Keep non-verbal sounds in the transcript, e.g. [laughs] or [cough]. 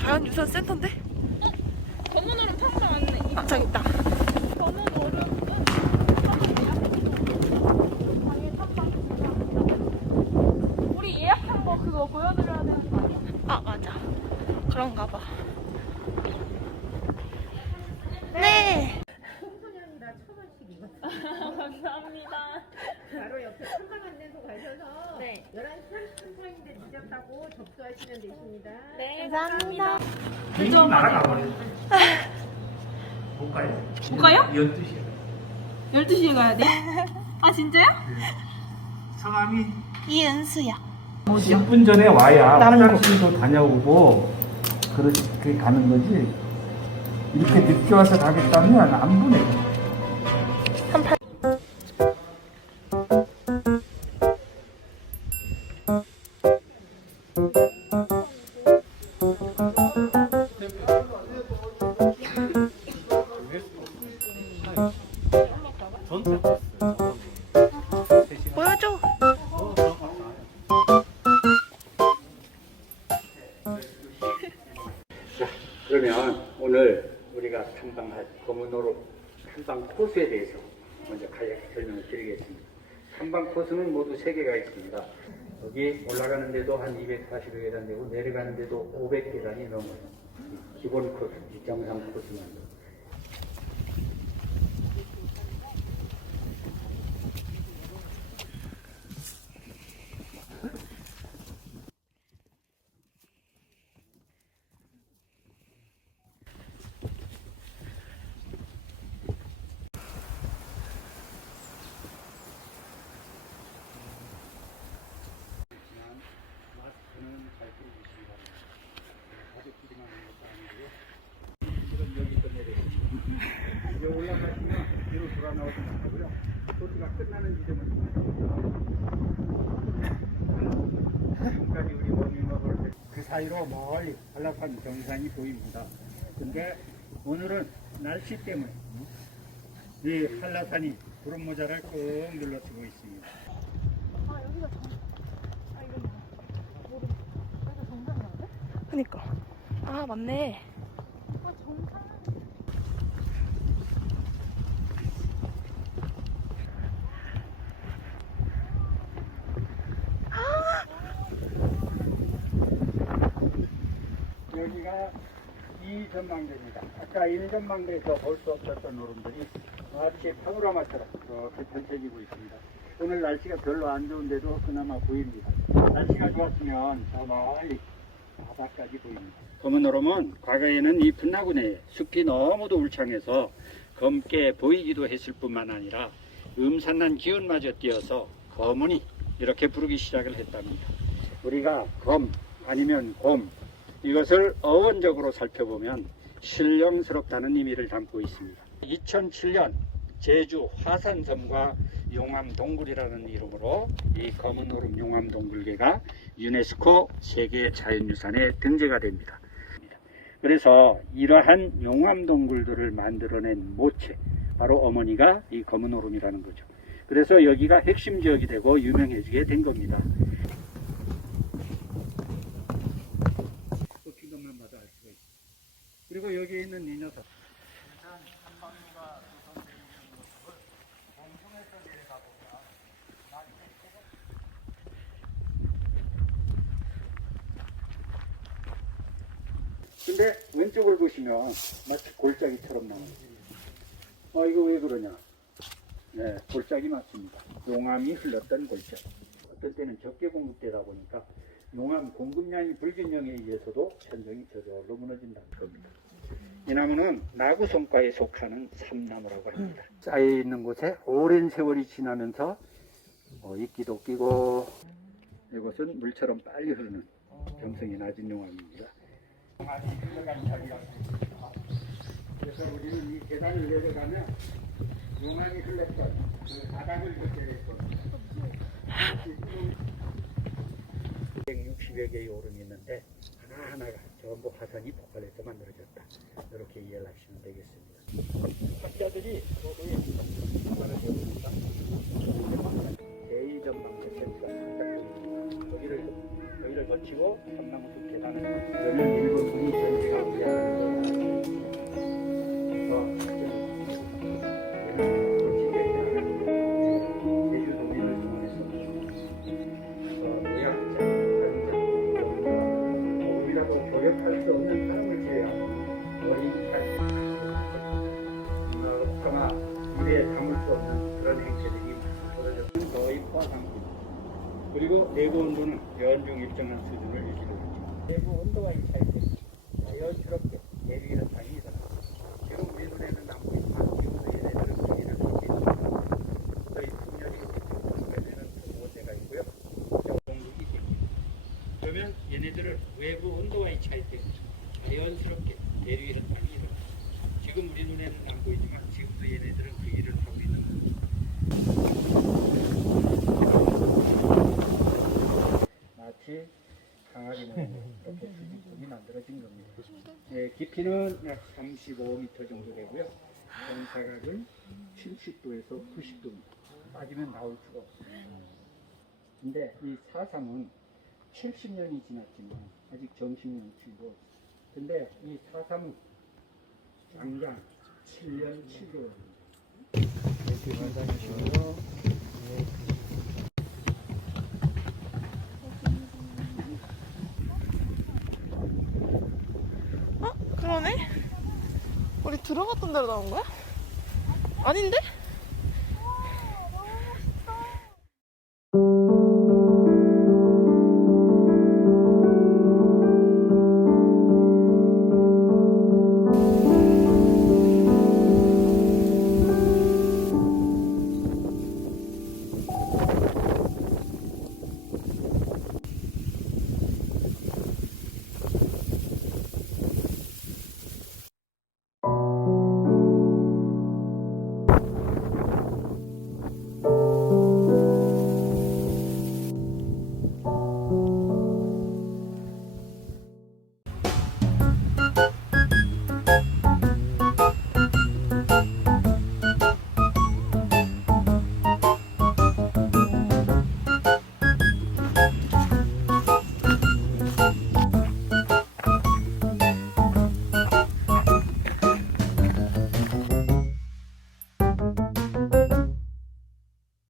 자연유산 센터인데? 검은 얼음 탐방 왔네. 아 저기 있다. 검은 얼음은 방에 탐방 우리 예약한 거 그거 보여드려야 되는 거 아니야? 아 맞아. 그런가 봐. 네. [laughs] 감사합니다. 바로 옆에 탐방 안내소 가셔서 네. 11시 30분인데 늦었다고 접수하시면 되십니다. 네, 감사합니다. 비행기 날아가 버렸어. 못 가요? 못 가요? 12시에. 12시에 가야 돼? 아, 진짜요? 성함이 이은수야. 10분 전에 와야 나는 화장실도 다녀오고 그렇게 가는 거지. 이렇게 늦게 와서 가겠다면 안 보내. 보여줘. 자, 그러면 오늘 우리가 탐방할 검은호로 탐방 코스에 대해서 먼저 간략히 설명을 드리겠습니다. 탐방 코스는 모두 세 개가 있습니다. 여기 올라가는데도 한 240여 계단 되고 내려가는데도 500계단이 넘어요. 기본 코스, 이 정상 코스만. 마스크는 잘 끼고 바랍니다. 가족끼리만 하는 것도 아니고요. 지금 여기 끝내겠습니다. 이제 올라가시면 뒤로 돌아 나오지 말고요. 소리가 끝나는 지점을 지금까지 우리 워밍업을 그 사이로 멀리 한라산 정상이 보입니다. 근데 오늘은 날씨 때문에 이 한라산이 구름 모자를 꾹 눌러쓰고 있습니다. 아, 여기가 정, 아, 이건 모르, 여기가 정상이었는데? 그니까. 아 맞네. 아, 정상. 여기가 이 전망대입니다. 아까 1전망대에서 볼 수 없었던 노름들이 마치 파노라마처럼 이렇게 펼쳐지고 있습니다. 오늘 날씨가 별로 안 좋은데도 그나마 보입니다. 날씨가 좋았으면 저 멀리 바다까지 보입니다. 검은 오름은 과거에는 이 분화군에 숲이 너무도 울창해서 검게 보이기도 했을 뿐만 아니라 음산난 기운마저 띄어서 검은이 이렇게 부르기 시작을 했답니다. 우리가 검 아니면 곰 이것을 어원적으로 살펴보면 신령스럽다는 의미를 담고 있습니다. 2007년 제주 화산섬과 용암동굴이라는 이름으로 이 검은 오름 용암동굴계가 유네스코 세계 자연유산에 등재가 됩니다. 그래서 이러한 용암동굴들을 만들어낸 모체, 바로 어머니가 이 검은 오름이라는 거죠. 그래서 여기가 핵심 지역이 되고 유명해지게 된 겁니다. 있습니다. 그리고 여기에 있는 이 녀석. 일단 한방로가 조성되어 있는 모습을 공중에서 내려가 보면 근데 왼쪽을 보시면 마치 골짜기처럼 나와요. 어, 이거 왜 그러냐? 네, 골짜기 맞습니다. 용암이 흘렀던 골짜기. 어떤 때는 적게 공급되다 보니까 용암 공급량이 불균형에 의해서도 천정이 저절로 무너진다는 겁니다. 이 나무는 나구송과에 속하는 삼나무라고 합니다. 쌓여 있는 곳에 오랜 세월이 지나면서 어, 이끼도 끼고 이것은 물처럼 빨리 흐르는 경성이 낮은 용암입니다. 그래서 우리는 이 계단을 내려가면 용암이 흘렀던 그 바닥을 걷게 될 겁니다. 160여 개의 오름이 있는데 하나하나가 전부 화산이 폭발해서 만들어졌다. 이렇게 이해를 하시면 되겠습니다. 학자들이 말하셨습니다. 제2전망대 센스 거치고 삼나무숲 계단을 아마 입에 담을 수 없는 그런 행태들이 벌어졌는 거의 포함합니다. 그리고 온도는 연중 일정한 수준을 유지하고 있죠. 내부 온도가 이 차이고 자연스럽게 대륙이나 땅이 일어납니다. 지금 눈에는 안 보이지만 지금도 얘네들은 거기를 하고 있습니다. 저희 풍년이 되는 그 모세가 있고요. 정국이 됩니다. 그러면 얘네들은 외부 온도와의 차이 때문에 자연스럽게 대륙이나 땅이 일어납니다. 지금 우리 눈에는 안 보이지만 지금도 얘네들은 그 일을 하고 있는 겁니 강아지 모양 이렇게 수직선이 만들어진 겁니다. 네, 깊이는 약 35m 정도 되고요. 정사각은 70도에서 90도입니다. 빠지면 나올 수가 없습니다. 근데 이 사삼은 70년이 지났지만 아직 정식 명칭도 근데 이 사삼은 장장 7년 7개월입니다. 어? 그러네? 우리 들어갔던 데로 나온 거야? 아닌데?